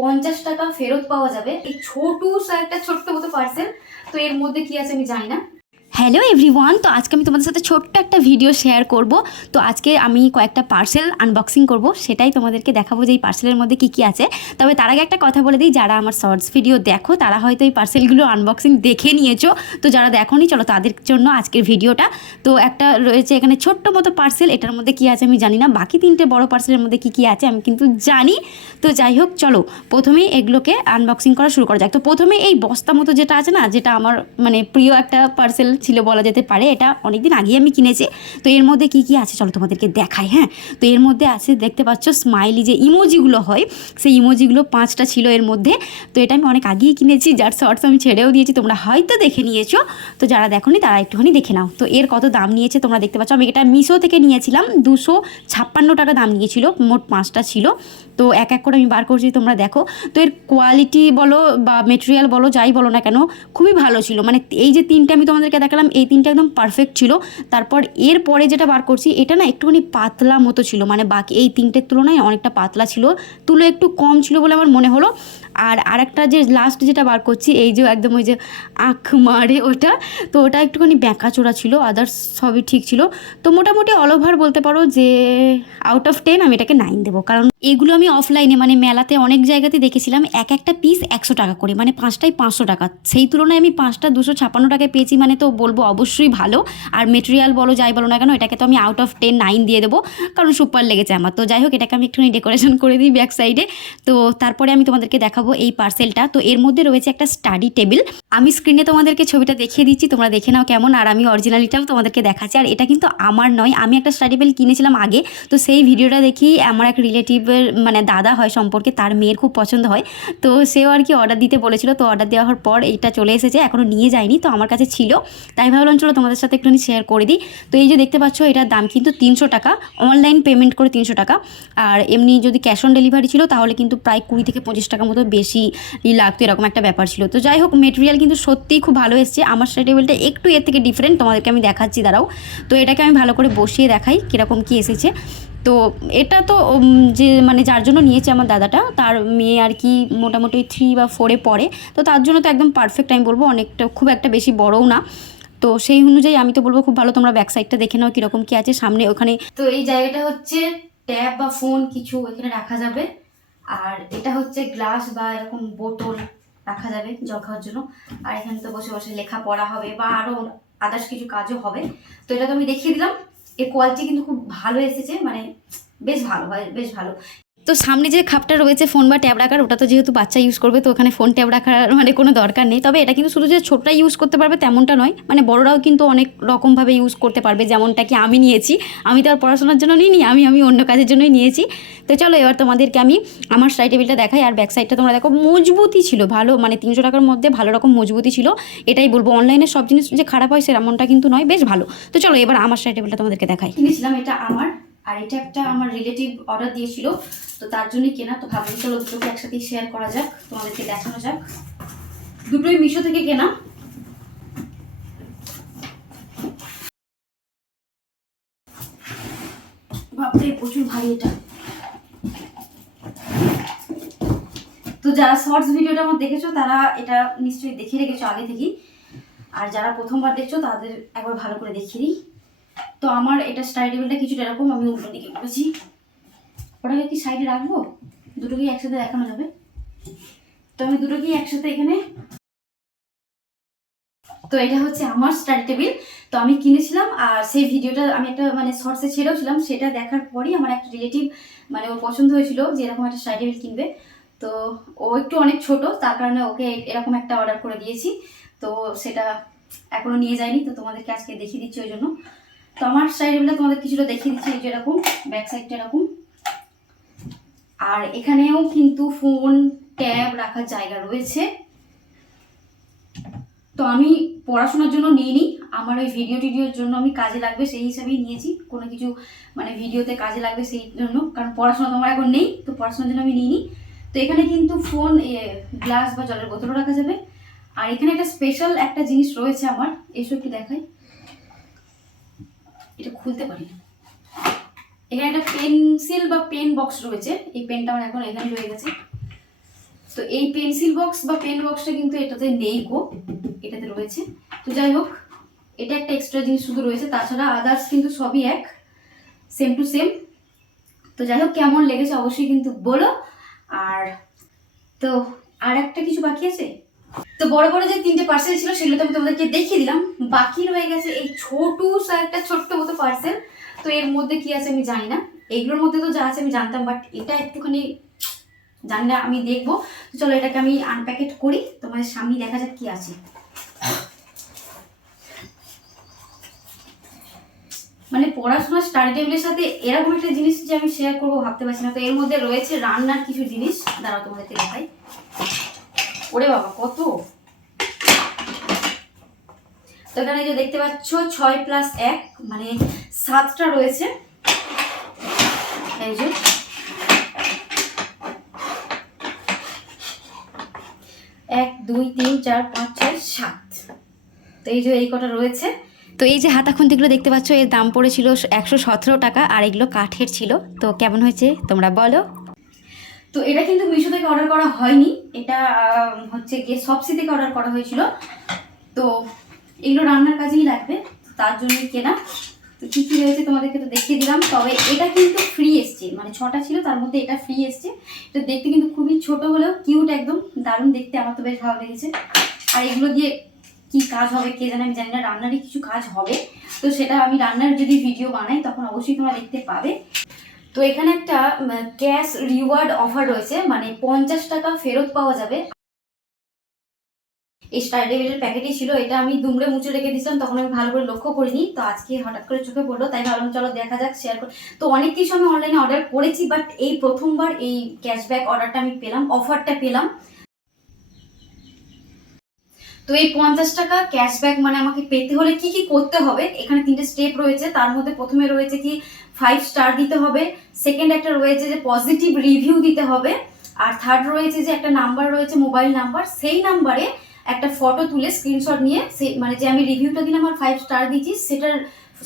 পঞ্চাশ টাকা ফেরত পাওয়া যাবে। এই ছোট একটা ছোট্ট মতো পার্সেল তো এর মধ্যে কি আছে আমি জানি না। হ্যালো এভরিওয়ান তো আজকে আমি তোমাদের সাথে ছোট্ট একটা ভিডিও শেয়ার করব। তো আজকে আমি কয়েকটা পার্সেল আনবক্সিং করব, সেটাই তোমাদেরকে দেখাবো যে এই পার্সেলের মধ্যে কী কী আছে। তবে তার আগে একটা কথা বলে দিই, যারা আমার শর্টস ভিডিও দেখো, তারা হয়তো এই পার্সেলগুলো আনবক্সিং দেখে নিয়েছো। তো যারা দেখোনি, চলো তাদের জন্য আজকের ভিডিওটা তো একটা রয়েছে এখানে ছোট্ট মতো পার্সেল এটার মধ্যে কী আছে আমি জানি না। বাকি তিনটে বড় পার্সেলের মধ্যে কী কী আছে আমি কিন্তু জানি। তো যাই হোক, চলো প্রথমেই এগুলোকে আনবক্সিং করা শুরু করা যাক। তো প্রথমে এই বস্তা মতো যেটা আছে না, যেটা আমার মানে প্রিয় একটা পার্সেল ছিল বলা যেতে পারে, এটা অনেকদিন আগেই আমি কিনেছি। তো এর মধ্যে কি কি আছে চলো তোমাদেরকে দেখাই হ্যাঁ? তো এর মধ্যে আছে, দেখতে পাচ্ছ স্মাইলি যে ইমোজিগুলো হয়, সেই ইমোজিগুলো পাঁচটা ছিল এর মধ্যে। তো এটা আমি অনেক আগেই কিনেছি, যার শর্টস আমি ছেড়েও দিয়েছি, তোমরা হয়তো দেখে নিয়েছো। তো যারা দেখোনি, তারা একটুখানি দেখে নাও। তো এর কত দাম নিয়েছে তোমরা দেখতে পাচ্ছ। আমি এটা মিশো থেকে নিয়েছিলাম, দুশো ছাপ্পান্ন টাকা দাম নিয়েছিল, মোট পাঁচটা ছিল। তো এক এক করে আমি বার করছি, তোমরা দেখো। তো এর কোয়ালিটি বলো বা মেটেরিয়াল বলো, যাই বলো না কেন, খুবই ভালো ছিল। মানে এই যে তিনটে আমি তোমাদেরকে দেখালাম, এই তিনটে একদম পারফেক্ট ছিল। তারপর এর পরে যেটা বার করছি, এটা না একটুখানি পাতলা মতো ছিল। মানে বাকি এই তিনটের তুলনায় অনেকটা পাতলা ছিল। তুলো একটু কম ছিল বলে আমার মনে হলো। আর আরেকটা যে লাস্ট যেটা বার করছি, এই যে একদম ওই যে আখ মারে ওটা, তো ওটা একটুখানি ব্যাঁকা চোরা ছিল আদার্স সবই ঠিক ছিল। তো মোটামুটি অল ওভার বলতে পারো যে আউট অফ টেন আমি এটাকে নাইন দেবো। কারণ এগুলো আমি অফলাইনে মানে মেলাতে অনেক জায়গাতে দেখেছিলাম, এক একটা পিস একশো টাকা করে মানে পাঁচটাই পাঁচশো টাকা। সেই তুলনায় আমি পাঁচটা দুশো ছাপ্পান্ন টাকায় পেয়েছি মানে তো বলব অবশ্যই ভালো। আর মেটেরিয়াল বলো, যাই বলো না কেন, এটাকে তো আমি আউট অফ টেন নাইন দিয়ে দেবো, কারণ সুপার লেগেছে আমার। তো যাই হোক, এটাকে আমি একটুখানি ডেকোরেশন করে দিই ব্যাক সাইডে তো তারপরে আমি তোমাদেরকে দেখাবো এই পার্সেলটা তো এর মধ্যে রয়েছে একটা স্টাডি টেবিল আমি স্ক্রিনে তোমাদেরকে ছবিটা দেখিয়ে দিচ্ছি, তোমরা দেখে নাও কেমন। আর আমি অরিজিনালিটাও তোমাদেরকে দেখাচ্ছি। আর এটা কিন্তু আমার নয়, আমি একটা স্টাডি টেবিল কিনেছিলাম আগে। তো সেই ভিডিওটা দেখি আমার এক রিলেটিভের মানে দাদা হয় সম্পর্কে, তার মেয়ের খুব পছন্দ হয়। তো সেও আর কি অর্ডার দিতে বলেছিল। তো অর্ডার দেওয়ার পর এইটা চলে এসেছে এখনও নিয়ে যায়নি, তো আমার কাছে ছিল। তাই ভাবলাম, চলো তোমাদের সাথে একটুখানি শেয়ার করে দিই। তো এই যে দেখতে পাচ্ছ, এটার দাম কিন্তু তিনশো টাকা। অনলাইন পেমেন্ট করে তিনশো টাকা। আর এমনি যদি ক্যাশ অন ডেলিভারি ছিল, তাহলে কিন্তু প্রায় কুড়ি থেকে পঁচিশ টাকা মতো বেশি লাগতো, এরকম একটা ব্যাপার ছিল। তো যাই হোক মেটেরিয়াল কিন্তু সত্যিই খুব ভালো এসছে। আমার স্টাডি টেবিলটা একটু এর থেকে ডিফারেন্ট তোমাদেরকে আমি দেখাচ্ছি, দাঁড়াও। তো এটাকে আমি ভালো করে বসিয়ে দেখাই কীরকম কী এসেছে। তো এটা তো যে মানে যার জন্য নিয়েছে আমার দাদাটা, তার মেয়ে আর কি মোটামুটি থ্রি বা ফোরে পড়ে। তো তার জন্য তো একদম পারফেক্ট আমি বলব, অনেকটা, খুব একটা বেশি বড়ও না। তো সেই অনুযায়ী আমি তো বলব খুব ভালো, তোমরা ব্যাক সাইডটা দেখে নাও কীরকম কী আছে। সামনে ওখানে তো এই জায়গাটা হচ্ছে ট্যাব বা ফোন কিছু এখানে রাখা যাবে। আর এটা হচ্ছে গ্লাস বা এরকম বোতল রাখা যাবে জল খাওয়ার জন্য। আর এখানে তো বসে বসে লেখা পড়া হবে বা আরও আদার্স কিছু কাজও হবে। তো এটা তো আমি দেখিয়ে দিলাম। এর কোয়ালিটি কিন্তু খুব ভালো এসেছে মানে বেশ ভালো হয় বেশ ভালো। তো সামনে যে খাপটা রয়েছে ফোন বা ট্যাব রাখার ওটা তো যেহেতু বাচ্চা ইউজ করবে, তো ওখানে ফোন ট্যাব রাখার মানে কোনো দরকার নেই। তবে এটা কিন্তু শুধু যে ছোটরা ইউজ করতে পারবে তেমনটা নয় মানে বড়রাও কিন্তু অনেক রকমভাবে ইউজ করতে পারবে, যেমনটা কি আমি নিয়েছি। আমি তো আর পড়াশোনার জন্য নিইনি, আমি আমি অন্য কাজের জন্যই নিয়েছি। তো চলো এবার তোমাদেরকে আমি আমার সাইড টেবিলটা দেখাই, আর ব্যাক সাইডটা তোমরা দেখো মজবুতি ছিল, ভালো মানে তিনশো টাকার মধ্যে ভালো রকম মজবুতি ছিল। এটাই বলব অনলাইনে সব জিনিস যে খারাপ হয় সেরকমটা কিন্তু নয়, বেশ ভালো। তো চলো এবার আমার সাইড টেবিলটা তোমাদেরকে দেখাই। কিনেছিলাম এটা আমার আর এটা একটা আমার রিলেটিভ অর্ডার দিয়েছিল তো তার জন্যই কেনা। তো ভাবলাম চলো দুটোকে একসাথেই শেয়ার করা যাক তোমাদেরকে দেখানো যাক। দুটোই মিশো থেকে কেনা। বাপরে প্রচুর ভারী এটা। তো যারা শর্টস ভিডিওটা আমার দেখেছ তারা এটা নিশ্চয়ই দেখে রেখেছো আগে থেকেই। আর যারা প্রথমবার দেখছ তাদের একবার ভালো করে দেখিয়ে দিই। তো আমার এটা স্টাডি টেবিলটা কিছুটা এরকম, আমি উল্টো দিকে করেছি। ওটাকে কি সাইডে রাখব? দুটোকেই একসাথে দেখানো যাবে। তো আমি দুটোকেই একসাথে এখানে তো এটা হচ্ছে আমার স্টাডি টেবিল তো আমি কিনেছিলাম আর সেই ভিডিওটা আমি একটা মানে শর্টসে ছেড়েও ছিলাম। সেটা দেখার পরই আমার একটা রিলেটিভ মানে ওর পছন্দ হয়েছিল যে এরকম একটা স্টাডি টেবিল কিনবে। তো ও একটু অনেক ছোট, তার কারণে ওকে এরকম একটা অর্ডার করে দিয়েছি। তো সেটা এখনও নিয়ে যায়নি, তো তোমাদেরকে আজকে দেখিয়ে দিচ্ছি ওই জন্য। তো আমার সাইড টেবিলটা তোমাদের কিছুটা দেখিয়ে দিচ্ছি, এই যে এরকম ব্যাক সাইডটা এরকম। আর এখানেও কিন্তু ফোন ট্যাব রাখার জায়গা রয়েছে। তো আমি পড়াশোনার জন্য নিইনি, আমার ওই ভিডিও টিডিওর জন্য আমি কাজে লাগবে সেই হিসাবেই নিয়েছি। কোনো কিছু মানে ভিডিওতে কাজে লাগবে সেই জন্য, কারণ পড়াশোনা তোমার এখন নেই, তো পড়াশোনার জন্য আমি নিইনি। তো এখানে কিন্তু ফোন গ্লাস বা জলের বোতলও রাখা যাবে। আর এখানে একটা স্পেশাল একটা জিনিস রয়েছে আমার, এসব একটু দেখাই? এটা খুলতে পারি না। এখানে একটা পেন্সিল বা পেন বক্স রয়েছে। এই পেনটা আমার এখন এখানে রয়ে গেছে। তো এই পেন্সিল বক্স বা পেন বক্সটা কিন্তু এটাতে নেই গো, এটাতে রয়েছে। তো যাই হোক, এটা একটা এক্সট্রা জিনিস শুধু রয়েছে। তাছাড়া আদার্স কিন্তু সবই এক সেম টু সেম তো যাই হোক, কেমন লেগেছে অবশ্যই কিন্তু বলো। আর তো, আর একটা কিছু বাকি আছে? তো বড় বড় যে তিনটে পার্সেল ছিল সেগুলো তো আমি তোমাদেরকে দেখিয়ে দিলাম। বাকি রয়ে গেছে এই ছোট একটা ছোট্ট মতো পার্সেল তো এর মধ্যে কি আছে আমি জানি না। এইগুলোর মধ্যে তো যা আছে আমি জানতাম বাট এটা একটুখানি জানি না আমি দেখব। তো চলো এটাকে আমি আনপ্যাকেট করি। তোমাদের সামনে দেখা যাক কি আছে। মানে পড়াশোনার স্টাডি টেবিলের সাথে এরকম একটা জিনিস যে আমি শেয়ার করব ভাবতে পারছি না। তো এর মধ্যে রয়েছে রান্নার কিছু জিনিস। দাঁড়াও তোমাদেরকে দেখাই। ওরে বাবা, কত? তো এখানে যে দেখতে পাচ্ছ, ছয় প্লাস এক মানে সাতটা রয়েছে। এই যে। এক, দুই, তিন, চার, পাঁচ, ছয়, সাত। তো এই যে এই কটা রয়েছে। তো এই যে হাতা খুন্তিগুলো দেখতে পাচ্ছ, এর দাম পড়েছিল একশো সতেরো টাকা, আর এগুলো কাঠের ছিল। তো কেমন হয়েছে তোমরা বলো। তো এটা কিন্তু মিশো থেকে অর্ডার করা হয়নি। এটা হচ্ছে গিয়ে সবসি থেকে অর্ডার করা হয়েছিল। তো এগুলো রান্নার কাজেই লাগবে তার জন্য কেনা। তো কী কী রয়েছে তোমাদেরকে তো দেখিয়ে দিলাম, তবে এটা কিন্তু ফ্রি এসছে। মানে ছটা ছিল, তার মধ্যে এটা ফ্রি এসছে। তো দেখতে কিন্তু খুবই ছোট হলেও কিউট একদম, দারুণ দেখতে, আমার তো বেশ ভালো লেগেছে। আর এগুলো দিয়ে কি কাজ হবে কে জানে, আমি জানি না, রান্নারই কিছু কাজ হবে। তো সেটা আমি রান্নার যদি ভিডিও বানাই, তখন অবশ্যই তোমরা দেখতে পাবে। তো এখানে একটা ক্যাশ রিওয়ার্ড অফার রয়েছে মানে পঞ্চাশ টাকা ফেরত পাওয়া যাবে। এই স্টার টেবিলের প্যাকেটই ছিল, এটা আমি দুমড়ে মুছে রেখে দিয়েছিলাম, তখন আমি ভালো করে লক্ষ্য করিনি, তো আজকে হঠাৎ করে চোখে পড়ল, তাই ভাবলাম চলো দেখা যাক শেয়ার করে। তো অনেক কিছু আমি অনলাইনে অর্ডার করেছি বাট এই প্রথমবার এই ক্যাশব্যাক অর্ডারটা আমি পেলাম অফারটা পেলাম। তো এই পঞ্চাশ টাকা ক্যাশব্যাক মানে আমাকে পেতে হলে কি কি করতে হবে, এখানে তিনটে স্টেপ রয়েছে, তার মধ্যে প্রথমে রয়েছে কি ফাইভ স্টার দিতে হবে। সেকেন্ড একটা রয়েছে যে পজিটিভ রিভিউ দিতে হবে। আর থার্ড রয়েছে যে একটা নাম্বার রয়েছে মোবাইল নাম্বার সেই নাম্বারে একটা ফটো তুলে স্ক্রিনশট নিয়ে সেই মানে যে আমি রিভিউটা দিলাম আর ফাইভ স্টার দিচ্ছি, সেটার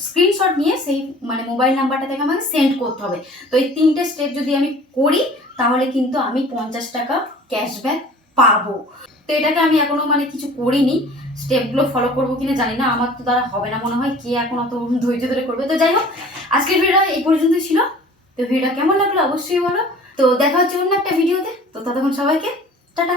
স্ক্রিনশট নিয়ে সেই মানে মোবাইল নাম্বারটা থেকে আমাকে সেন্ড করতে হবে। তো এই তিনটে স্টেপ যদি আমি করি, তাহলে কিন্তু আমি পঞ্চাশ টাকা ক্যাশব্যাক পাবো। এটাকে আমি এখনও মানে কিছু করিনি। স্টেপগুলো ফলো করব কিনা জানি না, আমার তো তারা হবে না মনে হয়, কে এখন অত ধৈর্য ধরে করবে। তো যাই হোক, আজকের ভিডিওটা এই পর্যন্ত ছিল। তো ভিডিওটা কেমন লাগল অবশ্যই বলো। তো দেখা হচ্ছে অন্য একটা ভিডিওতে তো ততক্ষণ সবাইকে, টাটা।